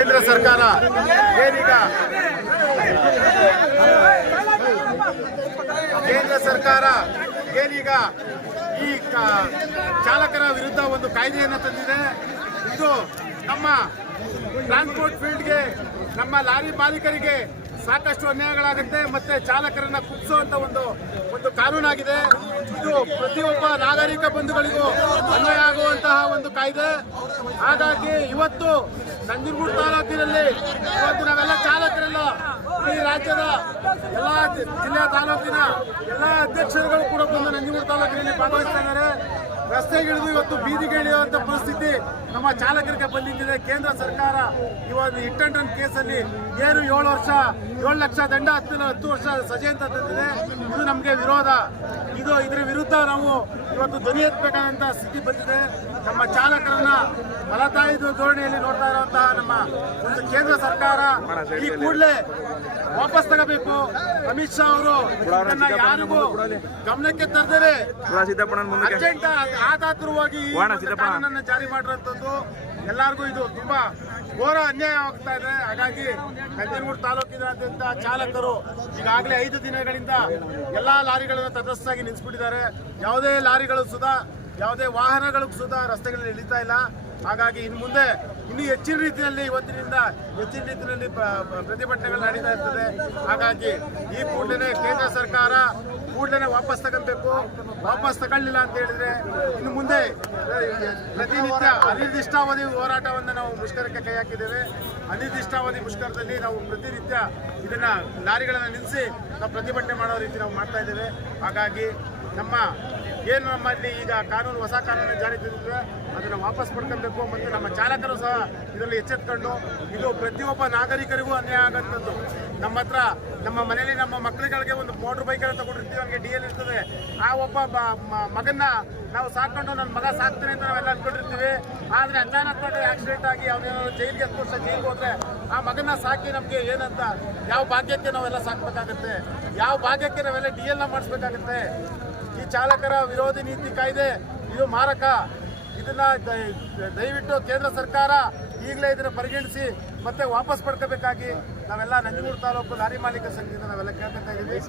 ಕೇಂದ್ರ ಸರ್ಕಾರ ಏನೀಗ ಕೇಂದ್ರ ಸರ್ಕಾರ ಏನೀಗ ಈ ಚಾಲಕರ ವಿರುದ್ಧ ಒಂದು ಕಾಯ್ದೆಯನ್ನು ತಂದಿದೆ. ಇದು ನಮ್ಮ ಟ್ರಾನ್ಸ್ಪೋರ್ಟ್ ಫೀಲ್ಡ್ಗೆ, ನಮ್ಮ ಲಾರಿ ಮಾಲೀಕರಿಗೆ ಸಾಕಷ್ಟು ಅನ್ಯಾಯಗಳಾಗುತ್ತೆ. ಮತ್ತೆ ಚಾಲಕರನ್ನ ಕುಗ್ಸುವಂತ ಒಂದು ಒಂದು ಕಾನೂನಾಗಿದೆ. ಇದು ಪ್ರತಿಯೊಬ್ಬ ನಾಗರಿಕ ಬಂಧುಗಳಿಗೂ ಅನ್ಯಾಯ ಕಾಯ್ದೆ. ಹಾಗಾಗಿ ಇವತ್ತು ನಂಜನಗೂಡು ತಾಲೂಕಿನಲ್ಲಿ ಇವತ್ತು ನಾವೆಲ್ಲ ಚಾಲಕರೆಲ್ಲ ಈ ರಾಜ್ಯದ ಎಲ್ಲ ಜಿಲ್ಲೆಯ ಜಿಲ್ಲಾ ತಾಲೂಕಿನ ಎಲ್ಲ ಅಧ್ಯಕ್ಷರುಗಳು ಕೂಡ ಬಂದು ನಂಜನಗೂಡು ತಾಲೂಕಿನಲ್ಲಿ ಭಾಗವಹಿಸ್ತಾ ಇದ್ದಾರೆ. ರಸ್ತೆಗಿಳಿದು ಇವತ್ತು ಬೀದಿಗೆ ಪರಿಸ್ಥಿತಿ ನಮ್ಮ ಚಾಲಕರಿಗೆ ಬಂದಿದ್ದಿದೆ. ಕೇಂದ್ರ ಸರ್ಕಾರ ಇವತ್ತು ಹಿಟ್ ಅಂಡ್ ರನ್ ಕೇಸಲ್ಲಿ ಏರು ಏಳು ವರ್ಷ ಏಳು ಲಕ್ಷ ದಂಡ ಹತ್ತು ಹತ್ತು ವರ್ಷ ಸಜೆ ಅಂತ ತಂದಿದೆ. ಇದು ನಮಗೆ ವಿರೋಧ. ಇದು ಇದರ ವಿರುದ್ಧ ನಾವು ಇವತ್ತು ಧ್ವನಿ ಎತ್ತಬೇಕಾದಂತ ಸ್ಥಿತಿ ಬಂದಿದೆ. ನಮ್ಮ ಚಾಲಕರನ್ನ ಫಲತಾಯಿ ಧೋರಣೆಯಲ್ಲಿ ನೋಡ್ತಾ ಇರುವಂತಹ ನಮ್ಮ ಒಂದು ಕೇಂದ್ರ ಸರ್ಕಾರ ಈ ಕೂಡಲೇ ವಾಪಸ್ ತಗೋಬೇಕು. ಅಮಿತ್ ಶಾ ಅವರು ಇದನ್ನ ಯಾರಿಗೂ ಗಮನಕ್ಕೆ ತರದೇ ಅರ್ಜೆಂಟ್ ಆದಾತರವಾಗಿ ಕಾನೂನನ್ನು ಜಾರಿ ಮಾಡಿರುವಂತದ್ದು ಎಲ್ಲರಿಗೂ ಇದು ತುಂಬಾ ಘೋರ ಅನ್ಯಾಯ ಆಗ್ತಾ ಇದೆ. ಹಾಗಾಗಿ ನಂಜನಗೂಡು ತಾಲೂಕಿನಾದ್ಯಂತ ಚಾಲಕರು ಈಗಾಗಲೇ ಐದು ದಿನಗಳಿಂದ ಎಲ್ಲಾ ಲಾರಿಗಳನ್ನು ತಟಸ್ಥಾಗಿ ನಿಲ್ಲಿಸ್ಬಿಟ್ಟಿದ್ದಾರೆ ಯಾವುದೇ ಲಾರಿಗಳು ಸುಧಾ ಯಾವುದೇ ವಾಹನಗಳು ಸುಧಾ ರಸ್ತೆಗಳಲ್ಲಿ ಇಳಿತಾ ಇಲ್ಲ. ಹಾಗಾಗಿ ಇನ್ನು ಮುಂದೆ ಇನ್ನು ಹೆಚ್ಚಿನ ರೀತಿಯಲ್ಲಿ ಇವತ್ತಿನಿಂದ ಹೆಚ್ಚಿನ ರೀತಿಯಲ್ಲಿ ಪ್ರ- ಪ್ರ- ಪ್ರತಿಭಟನೆಗಳು ನಡೀತಾ ಇರ್ತದೆ. ಹಾಗಾಗಿ ಈ ಕೂಡಲೇ ಕೇಂದ್ರ ಸರ್ಕಾರ ಕೂಡಲೇ ವಾಪಸ್ ತಗೊಬೇಕು ವಾಪಸ್ ತಗೊಳ್ಳಿಲ್ಲ ಅಂತ ಹೇಳಿದ್ರೆ ಇನ್ನು ಮುಂದೆ ಪ್ರತಿನಿತ್ಯ ಅನಿರ್ದಿಷ್ಟಾವಧಿ ಹೋರಾಟವನ್ನು ನಾವು ಮುಷ್ಕರಕ್ಕೆ ಕೈ ಹಾಕಿದ್ದೇವೆ. ಅನಿರ್ದಿಷ್ಟಾವಧಿ ಮುಷ್ಕರದಲ್ಲಿ ನಾವು ಪ್ರತಿನಿತ್ಯ ಇದನ್ನ ಲಾರಿಗಳನ್ನು ನಿಲ್ಲಿಸಿ ನಾವು ಪ್ರತಿಭಟನೆ ಮಾಡೋ ರೀತಿ ನಾವು ಮಾಡ್ತಾ ಇದ್ದೇವೆ. ಹಾಗಾಗಿ ನಮ್ಮ, ಏನು ನಮ್ಮಲ್ಲಿ ಈಗ ಕಾನೂನು, ಹೊಸ ಕಾನೂನು ಜಾರಿ ತಂದಿದೆ ಅದನ್ನು ವಾಪಸ್ ಪಡ್ಕೊಬೇಕು ಮತ್ತು ನಮ್ಮ ಚಾಲಕರು ಸಹ ಇದರಲ್ಲಿ ಎಚ್ಚೆತ್ಕೊಂಡು ಇದು ಪ್ರತಿಯೊಬ್ಬ ನಾಗರಿಕರಿಗೂ ಅನ್ಯಾಯ ಆಗಂಥದ್ದು ನಮ್ಮ ಹತ್ರ ನಮ್ಮ ಮನೆಯಲ್ಲಿ ನಮ್ಮ ಮಕ್ಕಳುಗಳಿಗೆ ಒಂದು ಮೋಟರ್ ಬೈಕ್ ಎಲ್ಲ ತಗೊಂಡಿರ್ತೀವಿ, ಹಂಗೆ ಡಿ ಎಲ್ ಇರ್ತದೆ. ಆ ಒಬ್ಬ ಮಗನ್ನ ನಾವು ಸಾಕೊಂಡು ನನ್ನ ಮಗ ಸಾಕ್ತಾನೆ ಅಂತ ನಾವೆಲ್ಲ ಅನ್ಕೊಂಡಿರ್ತೀವಿ. ಆದರೆ ಅಚಾನಕ್ ಆಕ್ಸಿಡೆಂಟ್ ಆಗಿ ಅವನೇನಾದ್ರು ಜೈಲಿಗೆ ಹತ್ತು ವರ್ಷ ಜೈಲಿಗೆ ಹೋದ್ರೆ ಆ ಮಗನ್ನ ಸಾಕಿ ನಮಗೆ ಏನಂತ ಯಾವ ಭಾಗ್ಯಕ್ಕೆ ನಾವೆಲ್ಲ ಸಾಕ್ಬೇಕಾಗತ್ತೆ? ಯಾವ ಭಾಗ್ಯಕ್ಕೆ ನಾವೆಲ್ಲ ಡಿ ಎಲ್ನ ಮಾಡಿಸ್ಬೇಕಾಗತ್ತೆ? ಈ ಚಾಲಕರ ವಿರೋಧಿ ನೀತಿ ಕಾಯ್ದೆ, ಇದು ಮಾರಕ. ಇದನ್ನ ದಯ- ದಯವಿಟ್ಟು ಕೇಂದ್ರ ಸರ್ಕಾರ ಈಗಲೇ ಇದನ್ನು ಪರಿಗಣಿಸಿ. ಮತ್ತೆ ವಾಪಸ್ ಪಡ್ಕೋಬೇಕಾಗಿ ನಾವೆಲ್ಲ ನಂಜನಗೂಡು ತಾಲೂಕು ಲಾರಿ ಮಾಲೀಕ ಸಂಘದಿಂದ ನಾವೆಲ್ಲ ಕೇಳ್ಕೊತಾ ಇದ್ದೀವಿ.